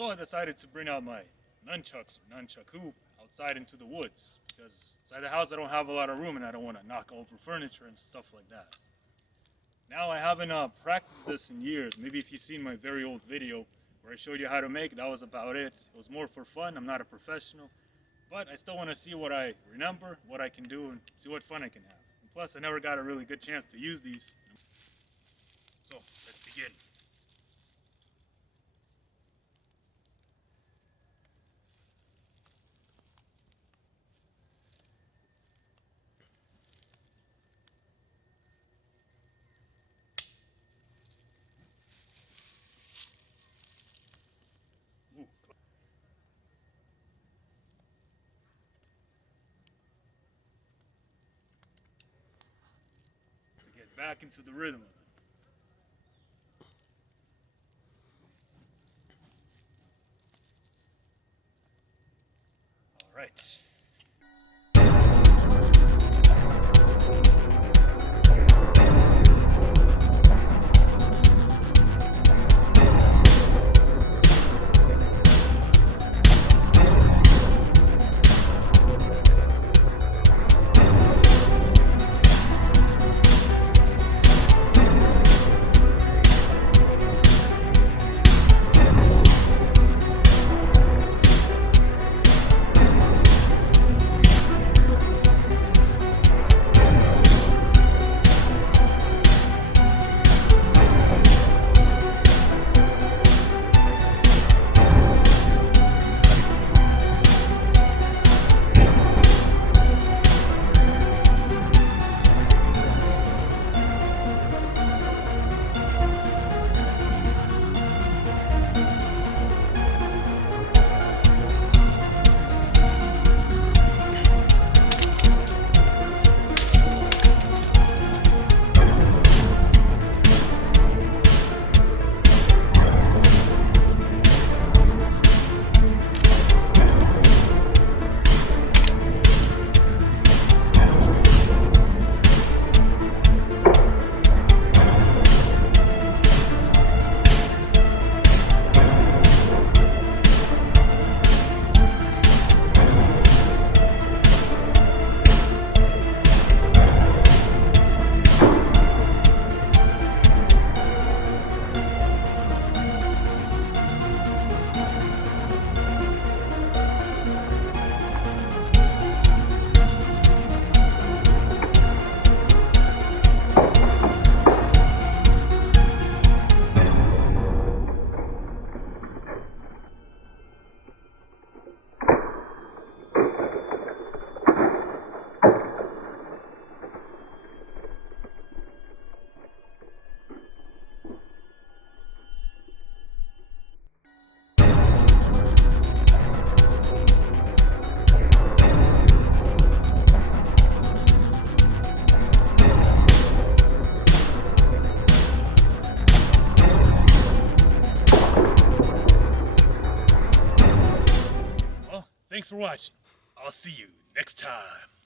So I decided to bring out my nunchucks or nunchaku outside into the woods because inside the house I don't have a lot of room and I don't want to knock over furniture and stuff like that. Now I haven't practiced this in years. Maybe if you've seen my very old video where I showed you how to make it, that was about it. It was more for fun. I'm not a professional, but I still want to see what I remember, what I can do, and see what fun I can have. And plus, I never got a really good chance to use these. So let's begin. To get back into the rhythm of it. All right. Thanks for watching. I'll see you next time.